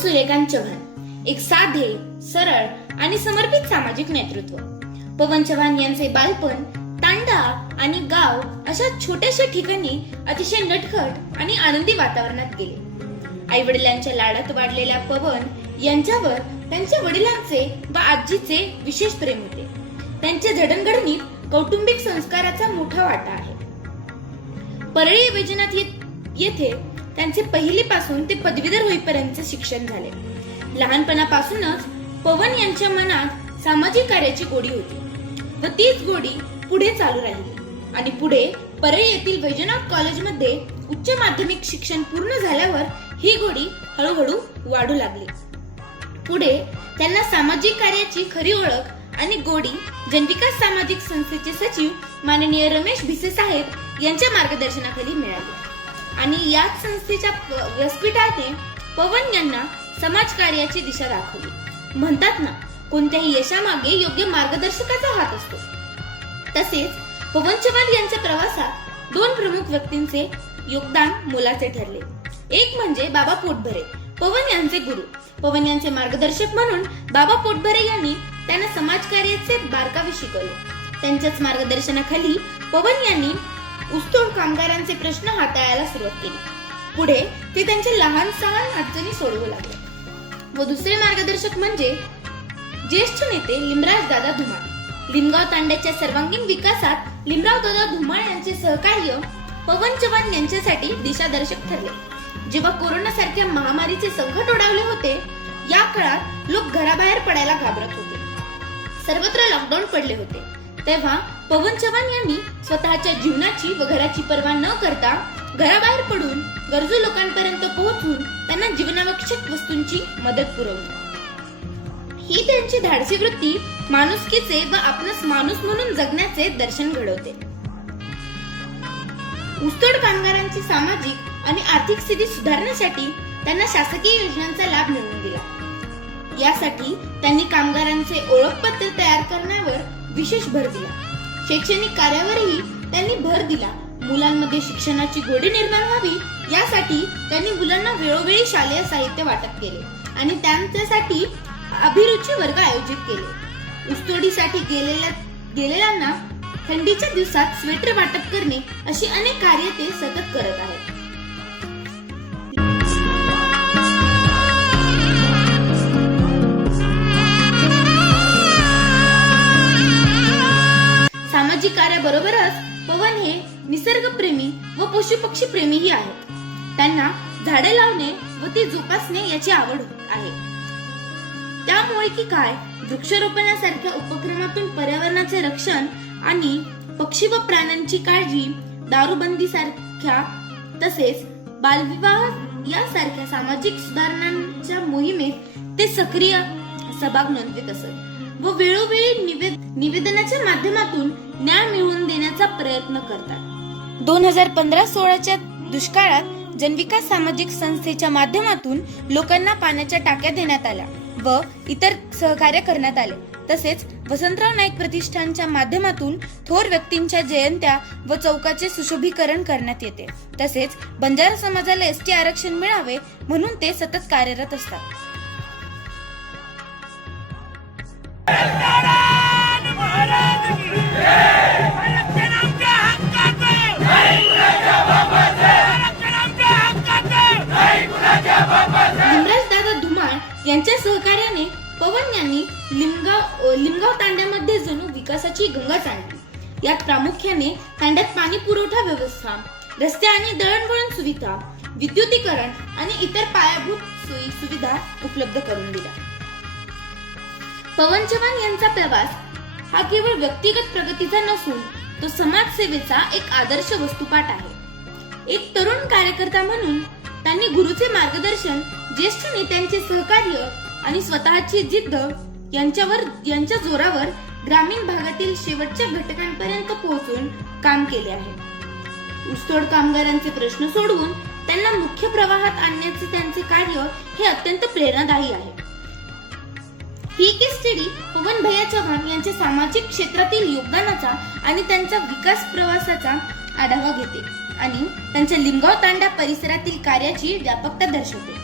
सूर्यकांत चव्हाण एक साधे, सरळ आणि समर्पित सामाजिक नेतृत्व. पवन चव्हाण यांचे बालपण तांडा आणि गाव अशा छोट्याशा ठिकाणी अतिशय नटखट आणि आनंदी वातावरणात गेले. आई वडिलांच्या लाडात वाढलेल्या पवन यांच्यावर त्यांच्या वडिलांचे व आजीचे विशेष प्रेम होते. त्यांच्या जडणघडणीत कौटुंबिक संस्काराचा मोठा वाटा आहे. परळी वैजनाथ येथे त्यांचे पहिलीपासून ते पदवीधर होईपर्यंत शिक्षण झाले. लहानपणापासूनच पवन यांच्या मनात सामाजिक कार्याची गोडी होती व तीच गोडी पुढे चालू राहिली आणि पुढे परळी येथील वैजनाथ कॉलेजमध्ये उच्च माध्यमिक शिक्षण पूर्ण झाल्यावर ही गोडी हळूहळू वाढू लागली. पुढे त्यांना सामाजिक कार्याची खरी ओळख आणि गोडी जनविकास सामाजिक संस्थेचे सचिव माननीय रमेश भिसे साहेब यांच्या मार्गदर्शनाखाली मिळाली आणि याच संस्थेच्या व्यासपीठाने पवन यांना समाजकार्याची दिशा दाखवली. म्हणतात ना, कोणत्याही यशामागे योग्य मार्गदर्शकाचा हात असतो. तसेच पवन चव्हाण यांच्या प्रवासात दोन प्रमुख व्यक्तींचे योगदान मोलाचे ठरले. एक म्हणजे बाबा पोटभरे, पवन यांचे गुरु. पवन यांचे मार्गदर्शक म्हणून बाबा पोटभरे यांनी त्यांना समाजकार्याचे बारकावे शिकवले. त्यांच्याच मार्गदर्शनाखाली पवन यांनी ऊसतोड कामगारांचे प्रश्न हाताळायला सुरुवात केली. पुढे ते त्यांचे लहान सहान अडचणी सोडवू लागले. व दुसरे मार्गदर्शक म्हणजे ज्येष्ठ नेते लिमराज दादा धुमाळ. लिमगाव तांड्याच्या सर्वांगीण विकासात लिमराव दादा धुमाळ यांचे सहकार्य पवन चव्हाण यांच्यासाठी दिशादर्शक ठरले. जेव्हा कोरोना सारख्या महामारीचे संकट ओढावले होते, या काळात लोक घराबाहेर पडायला घाबरत होते. सर्वत्र लॉकडाऊन पडले होते. तेव्हा पवन चव्हाण यांनी स्वतःच्या जीवनाची व घराची पर्वा न करता घराबाहेर पडून गरजू लोकांपर्यंत पोहोचून त्यांना जीवनावश्यक वस्तूंची मदत पुरवली. ही त्यांची धाडसी वृत्ती माणुसकीचे व आपणच माणूस म्हणून जगण्याचे दर्शन घडवते. ऊसतोड कामगारांची सामाजिक आणि आर्थिक स्थिती सुधारण्यासाठी त्यांना शासकीय योजनांचा लाभ मिळवून दिला. यासाठी त्यांनी कामगारांचे ओळखपत्र तयार करण्यावर विशेष भर दिला. शैक्षणिक कार्यावरही त्यांनी भर दिला. मुलांमध्ये शिक्षणाची गोडी निर्माण व्हावी यासाठी त्यांनी मुलांना वेळोवेळी शालेय साहित्य वाटप केले आणि त्यांच्यासाठी अभिरुची वर्ग आयोजित केले. ऊसतोडीसाठी गेलेल्यांना थंडीच्या दिवसात स्वेटर वाटप करणे अशी अनेक कार्य ते सतत करत आहेत. सामाजिक कार्याबरोबरच पवन हे निसर्गप्रेमी व पशुपक्षी प्रेमीही आहेत. त्यांना झाडे लावणे व ती जोपासणे याची आवड आहे. त्यामुळे की काय, वृक्षारोपणासारख्या उपक्रमातून पर्यावरणाचे रक्षण आणि पक्षी व प्राण्यांची काळजी, दारूबंदी सारख्या तसेच बालविवाह यासारख्या सामाजिक सुधारणांच्या मोहिमेत ते सक्रिय सहभाग नोंदवित असत व वेळोवेळी निवेदनाच्या माध्यमातून न्याय मिळवून देण्याचा प्रयत्न करतात. 2015-16च्या दुष्काळात जनविकास सामाजिक संस्थेच्या माध्यमातून लोकांना पाण्याच्या टाक्या देण्यात आल्या व इतर सहकार्य करण्यात आले. तसेच वसंतराव नाईक प्रतिष्ठानच्या माध्यमातून थोर व्यक्तींच्या जयंत्या व चौकाचे सुशोभीकरण करण्यात येते. तसेच बंजारा समाजाला एसटी आरक्षण मिळावे म्हणून ते सतत कार्यरत असतात. लिमराज दादा धुमाळ यांच्या सहकार्याने पवन यांनी लिमगाव तांड्यामध्ये जणू विकासाची गंगाच आणली. यात प्रामुख्याने तांड्यात पाणी पुरवठा व्यवस्था, रस्ते आणि दळणवळण सुविधा, विद्युतीकरण आणि इतर पायाभूत सोयी सुविधा उपलब्ध करून दिल्या. पवन चव्हाण यांचा प्रवास हा केवळ व्यक्तिगत प्रगतीचा नसून तो समाजसेवेचा एक आदर्श वस्तुपाठ आहे. एक तरुण कार्यकर्ता म्हणून त्यांनी गुरुचे मार्गदर्शन, ज्येष्ठ नेत्यांचे सहकार्य आणि स्वतःची जिद्द यांच्या जोरावर ग्रामीण भागातील शेवटच्या घटकांपर्यंत पोहोचून काम केले आहे. ऊसतोड कामगारांचे प्रश्न सोडवून त्यांना मुख्य प्रवाहात आणण्याचे त्यांचे कार्य हे अत्यंत प्रेरणादायी आहे. ही केस स्टडी पवन भैया चव्हाण यांच्या सामाजिक क्षेत्रातील योगदानाचा आणि त्यांच्या विकास प्रवासाचा आढावा घेते आणि त्यांच्या लिमगाव तांडा परिसरातील कार्याची व्यापकता दर्शवते.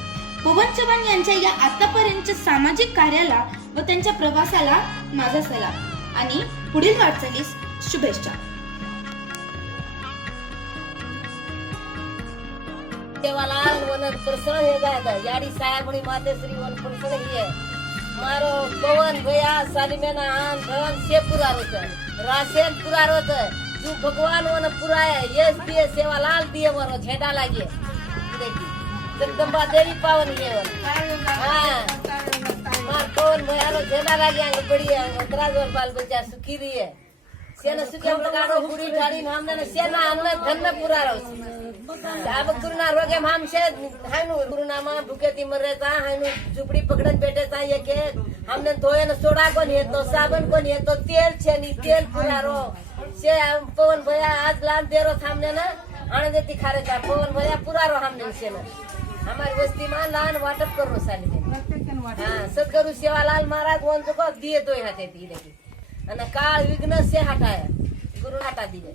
पवन चव्हाण यांच्या या आतापर्यंतच्या सामाजिक कार्याला व त्यांच्या प्रवासाला माझा सलाम आणि पुढील वाटचालीस शुभेच्छा. सेवालाल वन प्रसन्न हे जायचं याडी सायाबणी मातेश्री वन प्रसन्न ही है मारो पवन भैया सालिमेना आन धन से पुरार होत राशेन पुरार होत तू भगवान वन पुराय यस दिए सेवालाल दिए मरो झेंडा लागे देखी जगदंबा देवी पावन ये वन हां मार पवन भैया रो झेंडा लागे अंग बढ़िया उतराजोर बाल बच्चा सुखी रही है सेना सुखी हम काढो बुडी ठाडी हमने सेना अन्न धन पुरार अब गुरुना रोगे हमसे हायनु गुरुना मा भुकेती मरेचा हायनु झुपडी पकडन भेटेचा एक एक हमने धोये न सोडा कोण येतो साबण कोण येतो तेल छेनी तेल पुरारो से पवन भैया आज लान देरो हमने ना आने देती खारेचा पवन भैया पुरारो हमने से ना हमारी वस्ती मा लान वाटप करो साली हां सद्गुरु सेवालाल महाराज वंश को दिए दो हाते ती देखी અને કાળ વિઘ્ન से हटाया गुरु हटा दिए